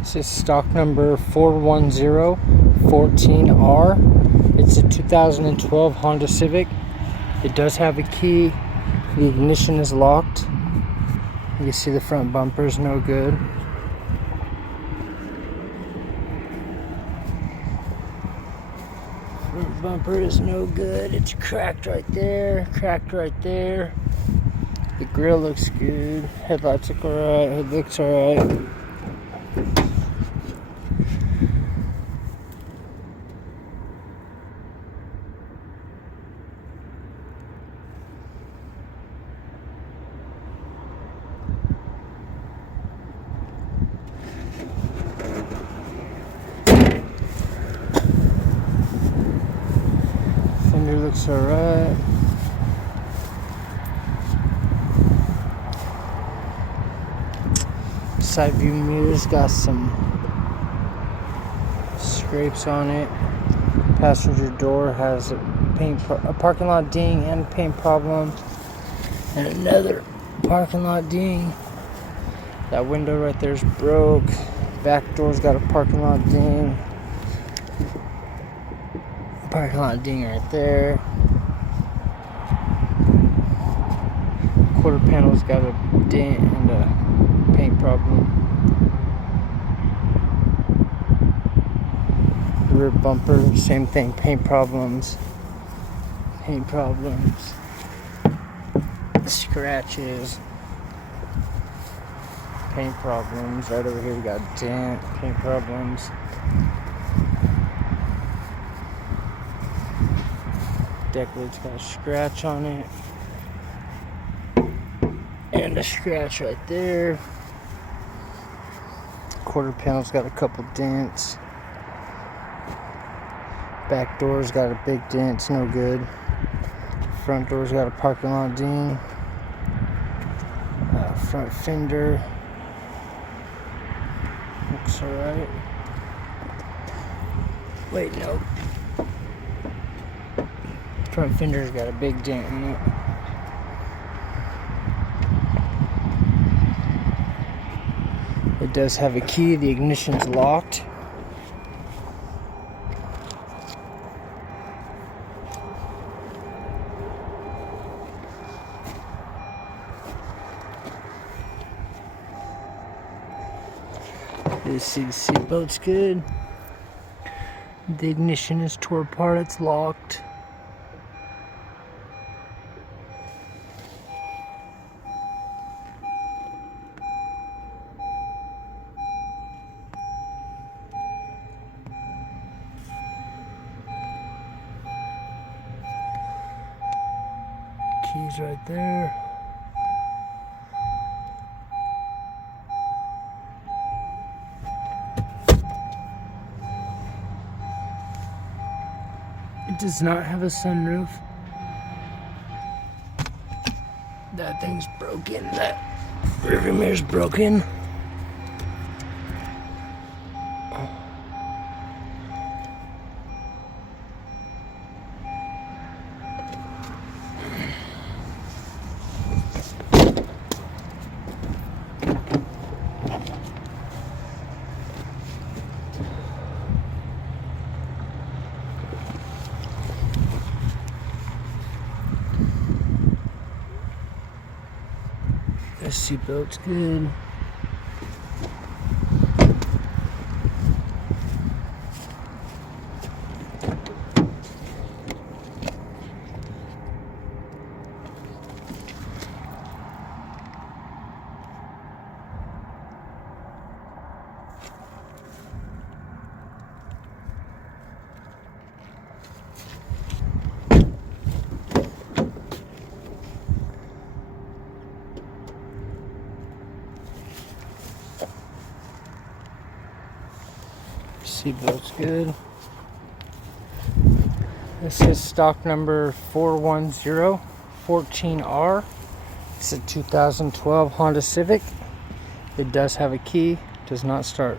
This is stock number 41014R. It's a 2012 Honda Civic. It does have a key. The ignition is locked. You can see the front bumper is no good. Front bumper is no good. It's cracked right there. Cracked right there. The grill looks good. Headlights look alright. Hood looks alright. Fender looks alright. Side view mirrors got some scrapes on it. Passenger door has a parking lot ding and a paint problem, and another parking lot ding. That window right there is broke. Back door's got a parking lot ding. Parking lot ding right there. Quarter panel's got a dent and a paint problem. The rear bumper, same thing, paint problems. Paint problems. Scratches. Paint problems. Right over here we got dent, paint problems. Deck lid's got a scratch on it. And a scratch right there. Quarter panel's got a couple dents. Back door's got a big dent, it's no good. Front door's got a parking lot ding. Front fender looks alright. Wait, no. Front fender's got a big dent in it. It does have a key. The ignition's locked. You see the seatbelt's good. The ignition is tore apart. It's locked. Keys right there. It does not have a sunroof. That thing's broken. That rearview mirror's broken. The seatbelt's good. Seatbelt's good. This is stock number 41014R. It's a 2012 Honda Civic. It does have a key, does not start.